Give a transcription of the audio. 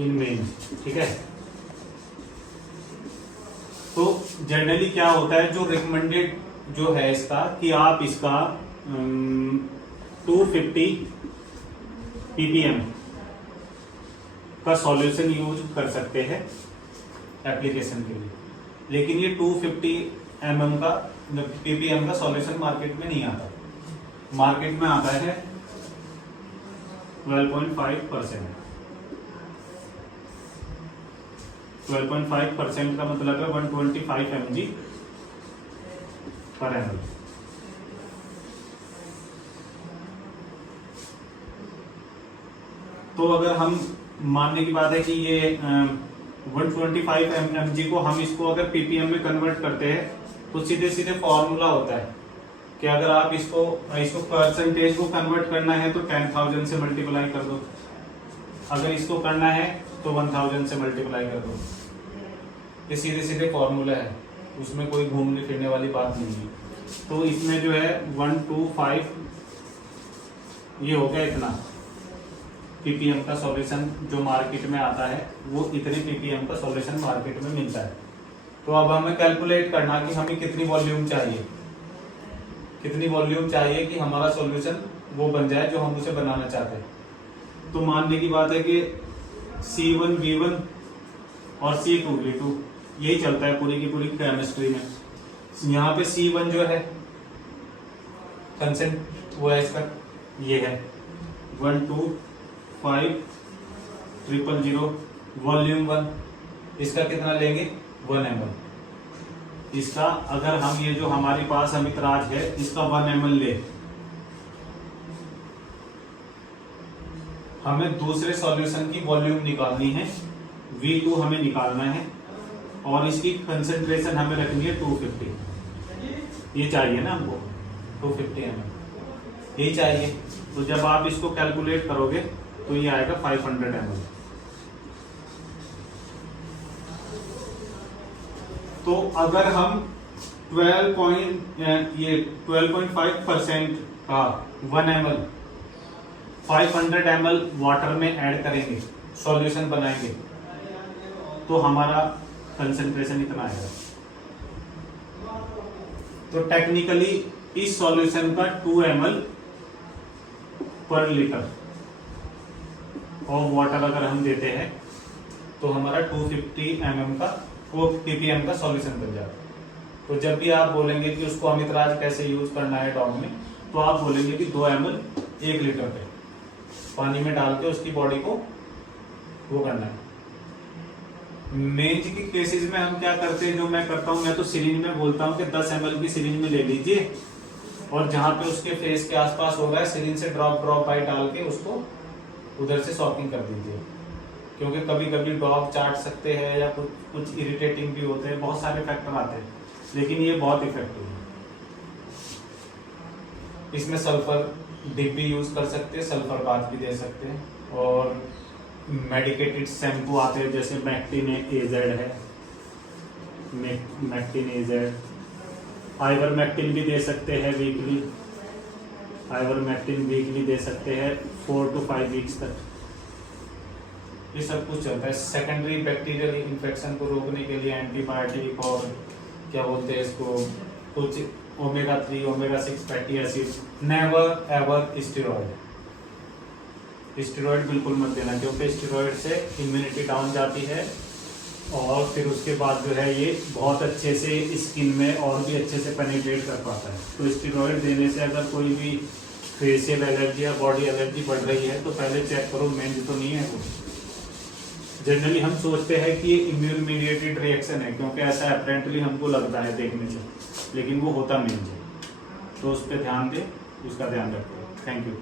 इन main, ठीक है। तो जनरली क्या होता है, जो रिकमेंडेड जो है इसका, कि आप इसका 250 ppm का सॉल्यूशन यूज कर सकते हैं एप्लीकेशन के लिए, लेकिन ये 250 का ppm का सॉल्यूशन मार्केट में नहीं आता। मार्केट में आता है 12.5%। 12.5% का मतलब है 125 mg पर ml। तो अगर हम मानने की बात है कि ये 125 mg को हम इसको अगर ppm में कन्वर्ट करते हैं, तो सीधे सीधे फॉर्मूला होता है कि अगर आप इसको परसेंटेज को कन्वर्ट करना है तो 10,000 से मल्टीप्लाई कर दो, अगर इसको करना है तो 1000 से मल्टीप्लाई कर दो। ये सीधे सीधे फॉर्मूला है, उसमें कोई घूमने फिरने वाली बात नहीं है। तो इसमें जो है 125 ये हो गया इतना ppm का सॉल्यूशन जो मार्केट में आता है, वो इतने ppm का सॉल्यूशन मार्केट में मिलता है। तो अब हमें कैलकुलेट करना कि हमें कितनी वॉल्यूम चाहिए, कितनी वॉल्यूम चाहिए कि हमारा सॉल्यूशन वो बन जाए जो हम उसे बनाना चाहते हैं। तो मानने की बात है कि C1V1 और C2V2 यही चलता है पूरी की पूरी केमिस्ट्री में। यहाँ पे C1 जो है कंसेंट वो है इसका, ये है 125,000 वॉल्यूम 1, इसका कितना लेंगे 1 ml। इसका अगर हम ये जो हमारे पास अमितराज है इसका 1 ml ले, हमें दूसरे सॉल्यूशन की वॉल्यूम निकालनी है, V2 हमें निकालना है, और इसकी कंसेंट्रेशन हमें रखनी है 250। ये चाहिए ना हमको 250 ml, यही चाहिए। तो जब आप इसको कैलकुलेट करोगे तो ये आएगा 500 ml। तो अगर हम 12.5% का 1 ml 500 ml वाटर में ऐड करेंगे, सॉल्यूशन बनाएंगे, तो हमारा कंसेंट्रेशन इतना आएगा। तो टेक्निकली इस सॉल्यूशन का 2 ml पर लीटर और वाटर अगर हम देते हैं तो हमारा 250 mm का वो ppm का सॉल्यूशन बन जाता है। तो जब भी आप बोलेंगे कि उसको अमितराज कैसे यूज करना है डॉग में, तो आप बोलेंगे कि 2 ml 1 लीटर पे पानी में डाल के उसकी बॉडी को वो करना है। मेंज की केसेस में हम क्या करते हैं, जो मैं करता हूं, मैं तो सिरिंज में बोलता हूं कि 10 ml की सिरिंज में ले लीजिए, और जहां पे उसके फेस के आसपास हो रहा है सिरिंज से ड्रॉप बाइट डाल के उसको उधर से सॉकिंग कर दीजिए, क्योंकि कभी कभी डॉग चाट सकते हैं या कुछ इरिटेटिंग भी होते हैं, बहुत सारे फैक्टर आते हैं, लेकिन ये बहुत इफेक्टिव है। इसमें सल्फर डिप भी यूज कर सकते हैं, सल्फर बाथ भी दे सकते हैं, और मेडिकेटेड शैम्पू आते हैं जैसे मैक्टिन एजेड है, मैक्टिन एजेड, आइवरमेक्टिन भी दे सकते हैं वीकली, आइवरमेक्टिन वीकली दे सकते हैं 4 to 5 वीक्स तक। ये सब कुछ चलता है। सेकेंडरी बैक्टीरियल इन्फेक्शन को रोकने के लिए एंटीबायोटिक और क्या बोलते हैं इसको, कुछ omega 3 omega 6 fatty acid. Never ever steroid, steroid बिल्कुल मत देना, क्योंकि स्टेरॉइड से इम्यूनिटी डाउन जाती है, और फिर उसके बाद जो है ये बहुत अच्छे से स्किन में और भी अच्छे से पेनिट्रेट कर पाता है। तो स्टेरॉइड देने से अगर कोई भी फेशियल एलर्जी या बॉडी एलर्जी बढ़ रही है तो पहले चेक करो मेंज तो नहीं है वो। जनरली हम सोचते हैं कि ये इम्यून मीडिएटेड रिएक्शन है, क्योंकि ऐसा अपेरेंटली हमको लगता है देखने से, लेकिन वो होता मेंज है। तो उस पर ध्यान दें, उसका ध्यान रखो। Thank you.